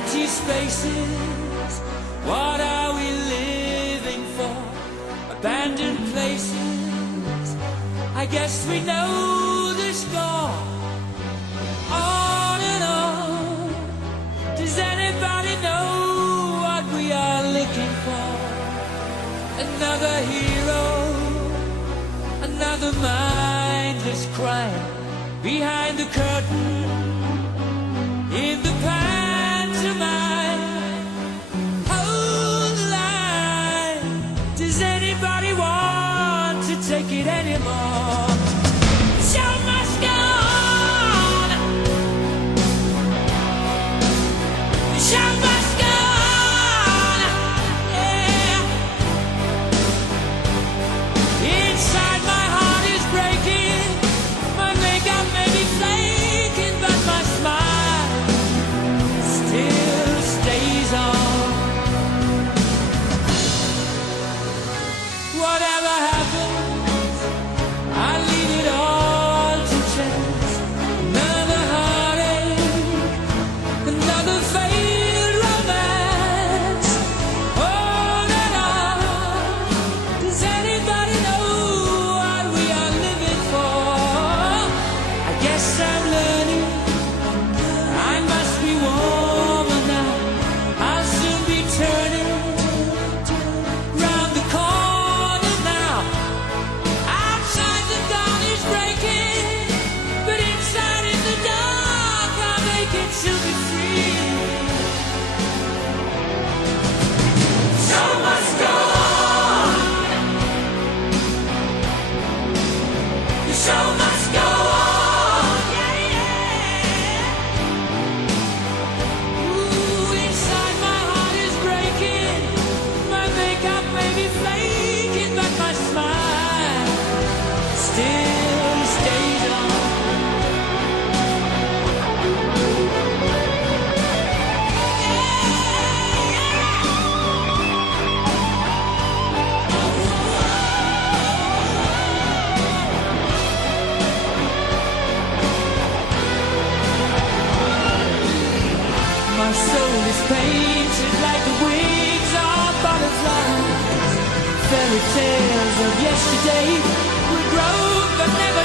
empty spaces. What are we living for? Abandoned places. I guess we know the score. On and on. Does anybody know what we are looking for? Another hero, another mindless crime behind the curtain. In the pantomime, hold the line. Does anybody want to take it anymore? The show must go on. The show must go on. Yeah. Inside my heart is breaking. My makeup may be flaking, but my smile still stays on. Whatever happens, I leave it all to chance. Another heartache, another failed romance. On and on. Does anybody know what we are living for? I guess I'm learning. I must be warmer now. I'll soon be turning round the corner now. Outside the dawn is breaking, but inside in the dark I'll make it to be free. Show must go on. The show must go on. Yeah, yeah. Ooh, inside my heart is breaking. My makeup may be flaking, but my smile still stays on. My soul is painted like the wings of butterflies. Fairy tales of yesterday will grow but never